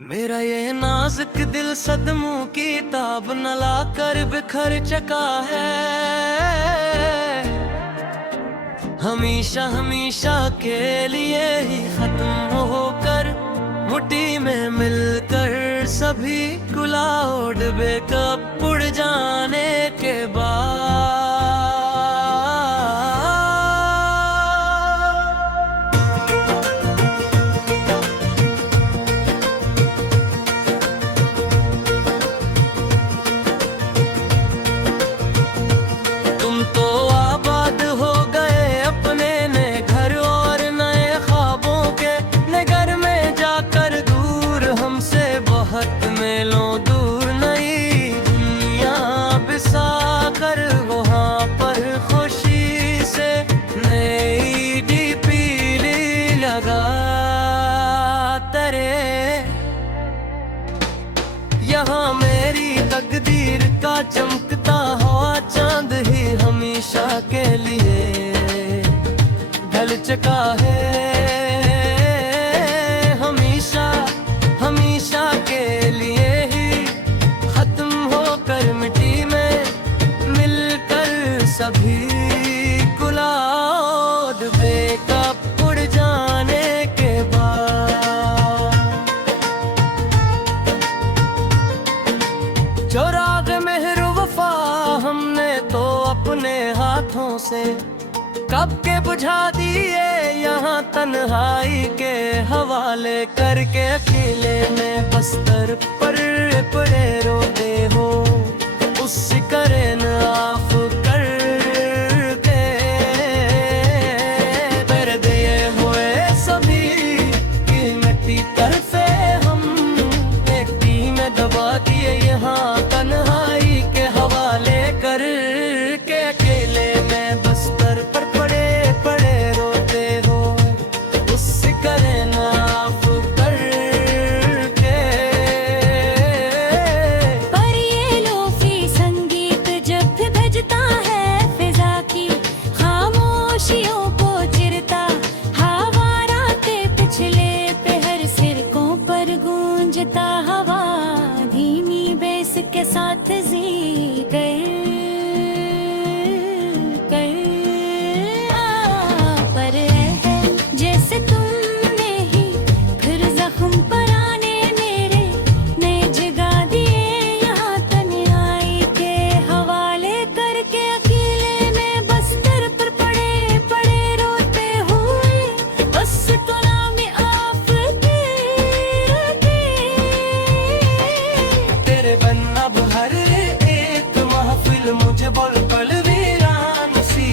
मेरा ये नाजुक दिल सदमों की ताब न लाकर बिखर चुका है। हमेशा हमेशा के लिए ही खत्म होकर मुट्ठी में मिलकर सभी क्लाउड बेकअप उड़ जाने के बाद तुम तो आबाद हो गए अपने नए घर और नए ख्वाबों के नगर में जाकर दूर हमसे बहुत मेलों दूर नई दुनिया बिसा कर वहाँ पर खुशी से नई डीपी लगा तेरे यहाँ मेरी तकदीर का चमकता हुआ चांद ही हमेशा के लिए ढल चुका है। हमेशा हमेशा के लिए ही खत्म होकर मिट्टी में मिलकर सभी क्लाउड बेकअप उड़ जाने के बाद जो राग मेहर वफा हमने तो अपने हाथों से कब के बुझा दिए, यहाँ तन्हाई के हवाले करके अकेले में बस्तर पर पड़े रोते हो उस करे न आफ करके कर दिए हुए सभी की मिट्टी तरफे हम एक में दबा दिए यहाँ तन्हाई के हवाले करके अकेले में बस्तर पर पड़े पड़े रोते हो उस करे नाफ करके। पर ये लोफी संगीत जब भी बजता है फिजा की खामोशियों को चिरता हवा राते पिछले पे हर सिरकों पर गूंजता हवा धीमी बेस के साथ जी कर पर है जैसे तुमने ही फिर जख्म पर आने मेरे नए जगा दिए यहाँ तन्हाई के हवाले करके अकेले में बस्तर पर पड़े पड़े रोते हुए बस तो नाम आप तेरे बन अब हर एक महफिल मुझे बोल पल वीरान सी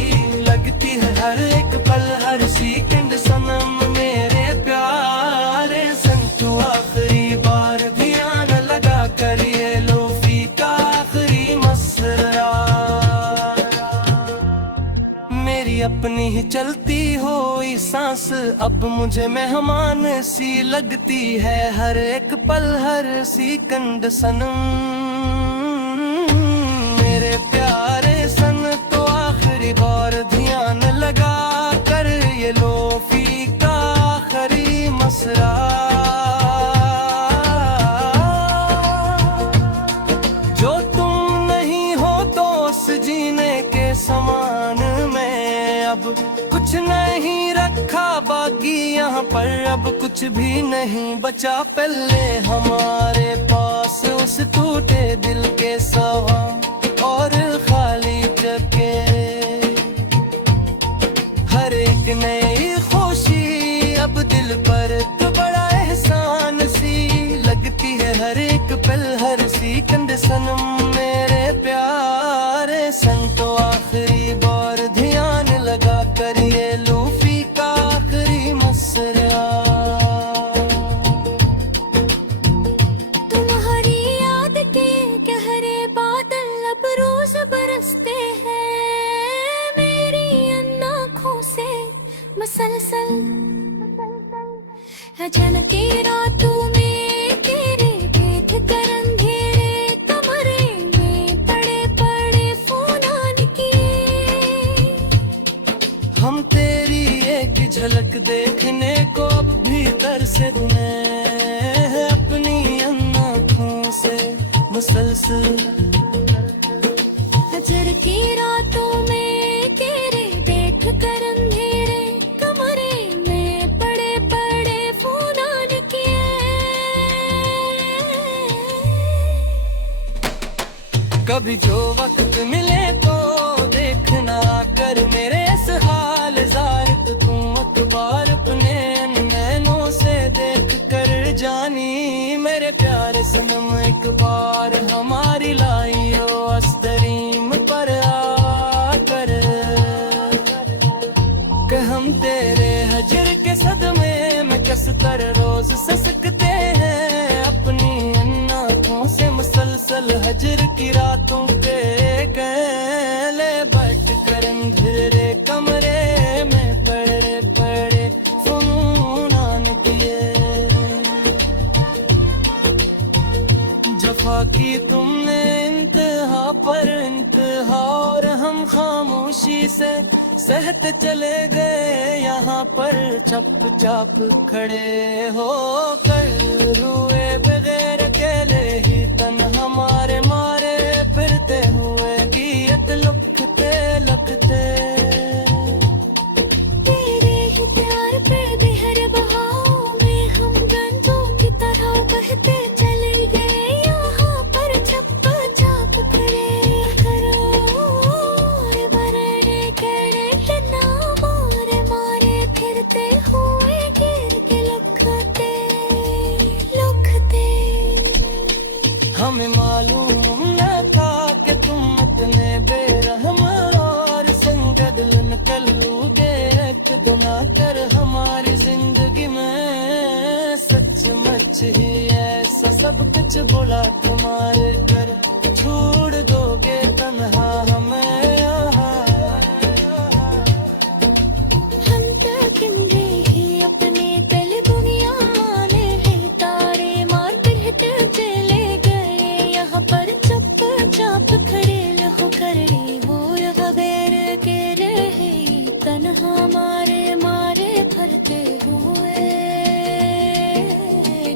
लगती है हर एक पल हर सेकंड सनम मेरे प्यारे संग तू आखिरी बार ध्यान लगा कर ये लोफी का आखिरी मसरा मेरी अपनी ही चलती हुई सांस अब मुझे मेहमान सी लगती है हर एक पल हर सेकंड सनम मेरे प्यारे सन तो आखिरी बार ध्यान लगा कर ये लोफी का आखिरी मसरा जो तुम नहीं हो तो उस जीने के समान में अब कुछ नहीं रखा बाकी यहाँ पर अब कुछ भी नहीं बचा पहले हमारे पास उस टूटे दिल के सवा और खाली चके हर एक नई खुशी अब दिल पर तो बड़ा एहसान सी लगती है हर एक पल हर सेकंड सनम मेरे प्यारे संग तो आखिरी बार ध्यान लगा कर ये लूफी का आखिरी मसरा तुम्हारी याद के गहरे बादल अब रोज बरसते हैं मेरी आँखों से मसलसल अचानक की रातों में तेरे देख कर अंधेरे कमरे में पड़े पड़े फोन आने किए हम तेरी एक झलक देखने को अब भीतर से अपनी महसूस। हजर की रातों में तेरे बैठ कर अंधेरे कमरे में पड़े पड़े फूदान किए। कभी जो वक्त मिले तो देखना कर मेरे इस हाल ज़ारत तुम अखबार अपने नैनों से देख कर जानी। मेरे प्यारे सनम एक बार हमारी लाइयो अस्तरीम पर आकर, कि हम तेरे हजर के सदमे में किस तरह रोज ससकते हैं। अपनी इन आँखों से मुसलसल हजर की रातों पे कहले बैठ कर अंधेरे कमरे में पड़े पड़े फनून किए। जफा की तुमने इंतहा पर इंतहा और हम खामोशी से सहते चले गए यहाँ पर चप चाप खड़े हो कर रुए बगैर अकेले ही तन हमारे मारे फिरते हुए गीत लुकते लखते। तेरे ही प्यार पे देहर बहाव में हम गंजों की तरह बहते चले गए यहाँ पर छप छाप खड़े करो और बरने करे तना मारे मारे फिरते हुए गिर के लुकते लुकते। हमें मालूम न था कि तुम इतने बेरहम और संगदिल निकलोगे एक दुना कर हमारी जिंदगी में। सचमुच ही ऐसा सब कुछ बोला तुम्हारे कर छोड़ दोगे तन्हा हमें यहाँ। हम तकिंदे ही अपने दिल दुनिया में है तारे मार फिरते चले गए यहाँ पर चुप चाप खड़े लहो खड़े हो बगैर के रहे तन्हा मारे मारे भरते हुए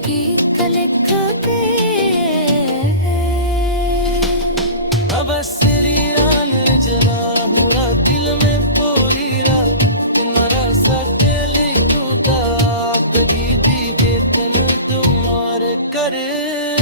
गीत लिखते। अब शरीरान जना हुआ दिल में पूरी रात तुम्हारा सकेली टूटा गीती के तन तुम्हारे करे।